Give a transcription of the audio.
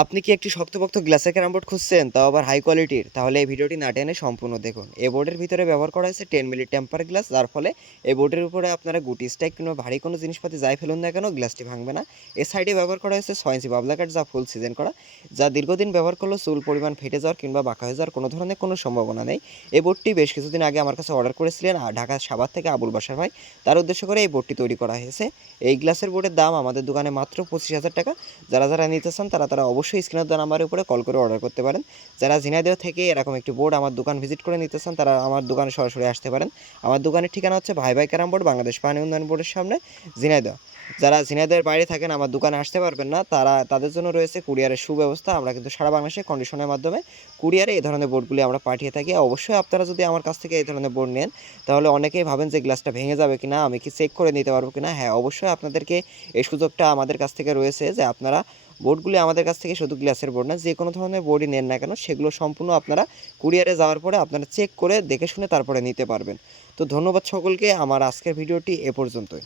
আপনি কি একটি শক্তপোক্ত গ্লাসের ক্যারাম বোর্ড খুঁজছেন, তাও আবার হাই কোয়ালিটির? তাহলে এই ভিডিওটি না টেনে সম্পূর্ণ দেখুন। এই বোর্ডের ভিতরে ব্যবহার করা হয়েছে 10 মিলি টেম্পার গ্লাস, যার ফলে এই বোর্ডের উপরে আপনারা গুটি স্ট্যাক কিংবা ভারী কোনো জিনিসপাতি যাই ফেলুন না কেন, গ্লাসটি ভাঙবে না। এর সাইডে ব্যবহার করা হয়েছে 6 ইঞ্চি বাবলা কাঠ, যা ফুল সিজন করা, যা দীর্ঘদিন ব্যবহার করলেও চুল পরিমাণ ফেটে যাওয়ার কিংবা বাঁকা হয়ে যাওয়ার কোনো ধরনের কোনো সম্ভাবনা নেই। এই বোর্ডটি বেশ কিছুদিন আগে আমার কাছে অর্ডার করেছিলেন ঢাকা সাভার থেকে আবুল বাশার ভাই। তার উদ্দেশ্য করে এই বোর্ডটি তৈরি করা হয়েছে। এই গ্লাসের বোর্ডের দাম আমাদের দোকানে মাত্র 25,000 টাকা। যারা নিতে চান তারা অবশ্যই স্ক্রিনের দেওয়া নাম্বারের উপরে কল করে অর্ডার করতে পারেন। যারা ঝিনাইদহ থেকে এরকম একটি বোর্ড আমার দোকান ভিজিট করে নিতে চান, তারা আমার দোকানে সরাসরি আসতে পারেন। আমার দোকানের ঠিকানা হচ্ছে ভাই ভাই ক্যারাম বোর্ড, বাংলাদেশ পানি উন্নয়ন বোর্ডের সামনে, ঝিনাইদহ। যারা ঝিনাইদহের বাইরে থাকেন, আমার দোকানে আসতে পারবেন না, তাদের জন্য রয়েছে কুরিয়ারের সুব্যবস্থা। আমরা কিন্তু সারা বাংলাদেশে কন্ডিশনের মাধ্যমে কুরিয়ারে এই ধরনের বোর্ডগুলি আমরা পাঠিয়ে থাকি। অবশ্যই আপনারা যদি আমার কাছ থেকে এই ধরনের বোর্ড নেন, তাহলে অনেকেই ভাবেন যে গ্লাসটা ভেঙে যাবে কিনা, আমি কি চেক করে নিতে পারবো কিনা। হ্যাঁ, অবশ্যই আপনাদেরকে এই সুযোগটা আমাদের কাছ থেকে রয়েছে যে আপনারা বোর্ডগুলি আমাদের কাছ থেকে শুধু গ্লাসের বোর্ড না, যে কোনো ধরনের বোর্ডই নেন না কেন, সেগুলো সম্পূর্ণ আপনারা কুরিয়ারে যাওয়ার পরে আপনারা চেক করে দেখে শুনে তারপরে নিতে পারবেন। তো ধন্যবাদ সকলকে। আমার আজকের ভিডিওটি এ পর্যন্তই।